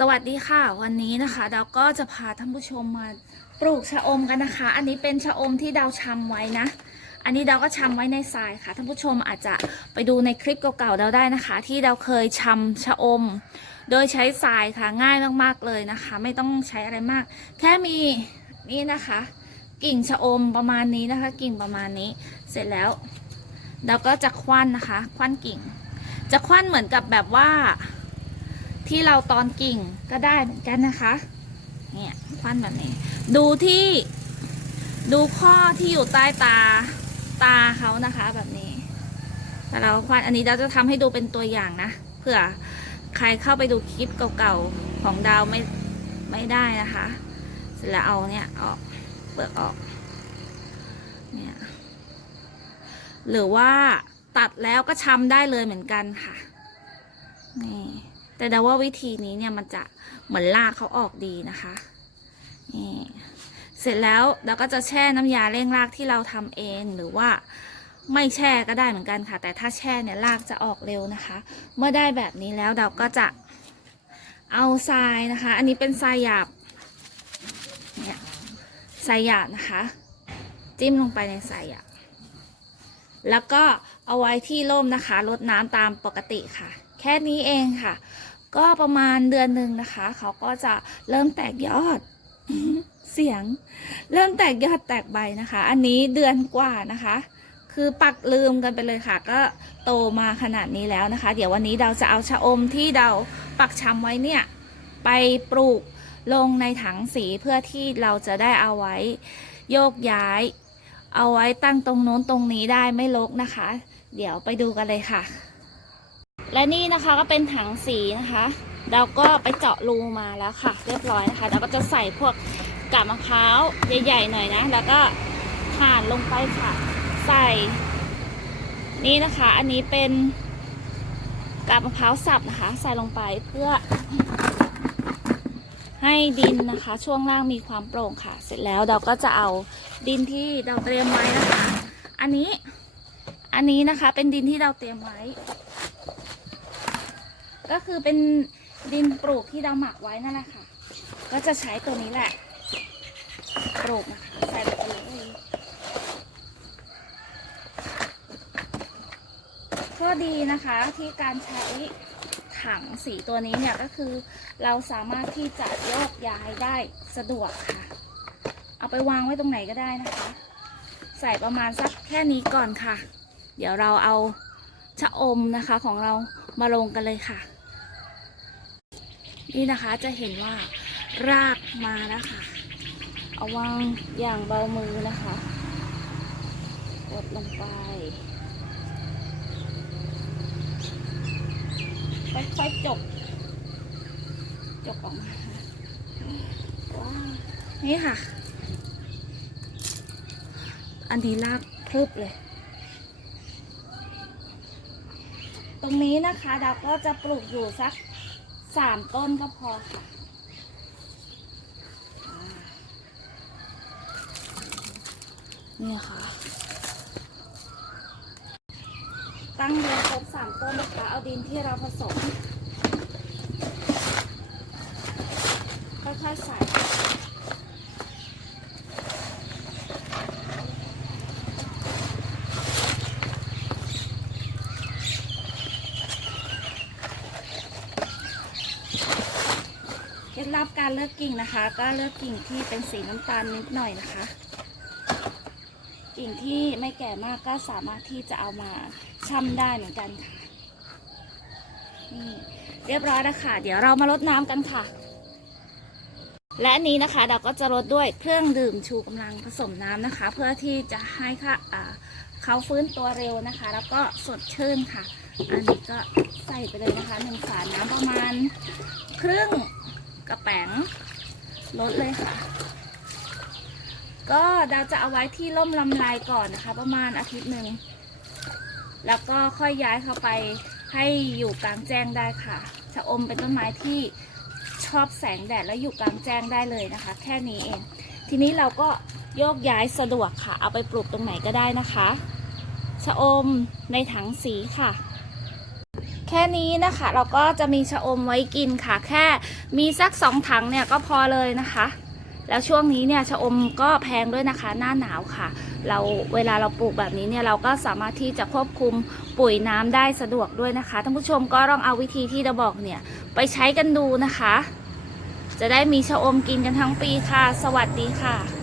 สวัสดีค่ะ วันนี้นะคะดาวก็จะพาท่านผู้ชมมาปลูกชะอมกันนะคะ อันนี้เป็นชะอมที่ดาวชำไว้นะ อันนี้ดาวก็ชำไว้ในทรายค่ะท่านผู้ชมอาจจะไปดูในคลิปเก่าๆดาวได้นะคะ ที่ดาวเคยชำชะอม โดยใช้ทรายค่ะง่ายมากๆเลยนะคะ ไม่ต้องใช้อะไรมาก แค่มีนี่นะคะ กิ่งชะอมประมาณนี้นะคะ กิ่งประมาณนี้ เสร็จแล้วดาวก็จะคว้านนะคะ คว้านกิ่ง จะคว้านเหมือนกับแบบว่า ที่เราตอนกิ่งก็ได้เหมือนกันนะคะเนี่ยควันแบบนี้ ดูที่ดูข้อที่อยู่ใต้ตาตาเขานะคะแบบนี้ แต่เราควันอันนี้เราจะทำให้ดูเป็นตัวอย่างนะเผื่อใครเข้าไปดูคลิปเก่าๆของดาวไม่ไม่ได้นะคะ เสร็จแล้วเอาเนี่ยออกเปลือกออกเนี่ยหรือว่าตัดแล้วก็ช้ำได้เลยเหมือนกันค่ะนี่ แต่เดาว่าวิธีนี้เนี่ยมันจะเหมือนลากเขาออกดีนะคะนี่เสร็จแล้วเราก็จะแช่น้ำยาเร่งรากที่เราทำเองหรือว่าไม่แช่ก็ได้เหมือนกันค่ะ แต่ถ้าแช่เนี่ยรากจะออกเร็วนะคะ เมื่อได้แบบนี้แล้วเราก็จะเอาทรายนะคะ อันนี้เป็นทรายหยาบเนี่ยทรายหยาบนะคะ จิ้มลงไปในทรายหยาบแล้วก็เอาไว้ที่ร่มนะคะรดน้ำตามปกติค่ะ แค่นี้เองค่ะ ก็ประมาณเดือนหนึ่งนะคะ เขาก็จะเริ่มแตกยอดเสียง เริ่มแตกยอดแตกใบนะคะ อันนี้เดือนกว่านะคะ คือปักลืมกันไปเลยค่ะ ก็โตมาขนาดนี้แล้วนะคะ เดี๋ยววันนี้เราจะเอาชะอมที่เราปักชำไว้เนี่ย ไปปลูกลงในถังสีเพื่อที่เราจะได้เอาไว้โยกย้าย เอาไว้ตั้งตรงโน้นตรงนี้ได้ไม่ลกนะคะ เดี๋ยวไปดูกันเลยค่ะ และนี่นะคะก็เป็นถังสีนะคะ เราก็ไปเจาะรูมาแล้วค่ะ เรียบร้อยนะคะ เราก็จะใส่พวกกาบมะพร้าวใหญ่ๆหน่อยนะ แล้วก็ถ่านลงไปค่ะ ใส่ นี่นะคะ อันนี้เป็นกาบมะพร้าวสับนะคะ ใส่ลงไปเพื่อ ให้ดินนะคะ ช่วงล่างมีความโปร่งค่ะ เสร็จแล้วเราก็จะเอาดินที่เราเตรียมไว้นะคะ อันนี้ อันนี้นะคะเป็นดินที่เราเตรียมไว้ ก็คือเป็นดินปลูกที่เราหมักไว้นั่นแหละค่ะ ก็จะใช้ตัวนี้แหละปลูกนะคะใส่ไปเลยข้อดีนะคะที่การใช้ถังสีตัวนี้เนี่ยก็คือเราสามารถที่จะโยกย้ายได้สะดวกค่ะ เอาไปวางไว้ตรงไหนก็ได้นะคะ ใส่ประมาณสักแค่นี้ก่อนค่ะ เดี๋ยวเราเอาชะอมนะคะของเรามาลงกันเลยค่ะ นี่นะคะจะเห็นว่ารากมาแล้วค่ะเอาวางอย่างเบามือนะคะกดลงไปค่อยๆจกจกออกมาว้านี่ค่ะ อันนี้รากพรึบเลย ตรงนี้นะคะดาวก็จะปลูกอยู่สัก สามต้นก็พอค่ะเนี่ยค่ะ ตั้งเรียงครบสามต้นนะคะ เอาดินที่เราผสมค่อยๆใส่ เคล็ดลับการเลือกกิ่งนะคะ ก็เลือกกิ่งที่เป็นสีน้ำตาลนิดหน่อยนะคะ กิ่งที่ไม่แก่มากก็สามารถที่จะเอามาช่ำได้เหมือนกันค่ะนี่เรียบร้อยแล้วค่ะ เดี๋ยวเรามาลดน้ำกันค่ะ และนี้นะคะเราก็จะลดด้วยเครื่องดื่มชูกำลังผสมน้ำนะคะ เพื่อที่จะให้ค่ะเขาฟื้นตัวเร็วนะคะ แล้วก็สดชื่นค่ะ อันนี้ก็ใส่ไปเลยนะคะหนึ่งฝาน้ำประมาณครึ่ง กระแป๋งลดเลยค่ะ ก็เราจะเอาไว้ที่ร่มลำลายก่อนนะคะ ประมาณอาทิตย์หนึ่ง แล้วก็ค่อยย้ายเข้าไปให้อยู่กลางแจ้งได้ค่ะชะอมเป็นต้นไม้ที่ชอบแสงแดดและอยู่กลางแจ้งได้เลยนะคะ แค่นี้เอง ทีนี้เราก็โยกย้ายสะดวกค่ะ เอาไปปลูกตรงไหนก็ได้นะคะชะอมในถังสีค่ะ แค่นี้นะคะ เราก็จะมีชะอมไว้กินค่ะ แค่มีสักสองถังเนี่ยก็พอเลยนะคะ แล้วช่วงนี้เนี่ยชะอมก็แพงด้วยนะคะ หน้าหนาวค่ะ เราเวลาเราปลูกแบบนี้เนี่ยเราก็สามารถที่จะควบคุมปุ๋ยน้ำได้สะดวกด้วยนะคะท่านผู้ชมก็ลองเอาวิธีที่เราบอกเนี่ยไปใช้กันดูนะคะ จะได้มีชะอมกินกันทั้งปีค่ะ สวัสดีค่ะ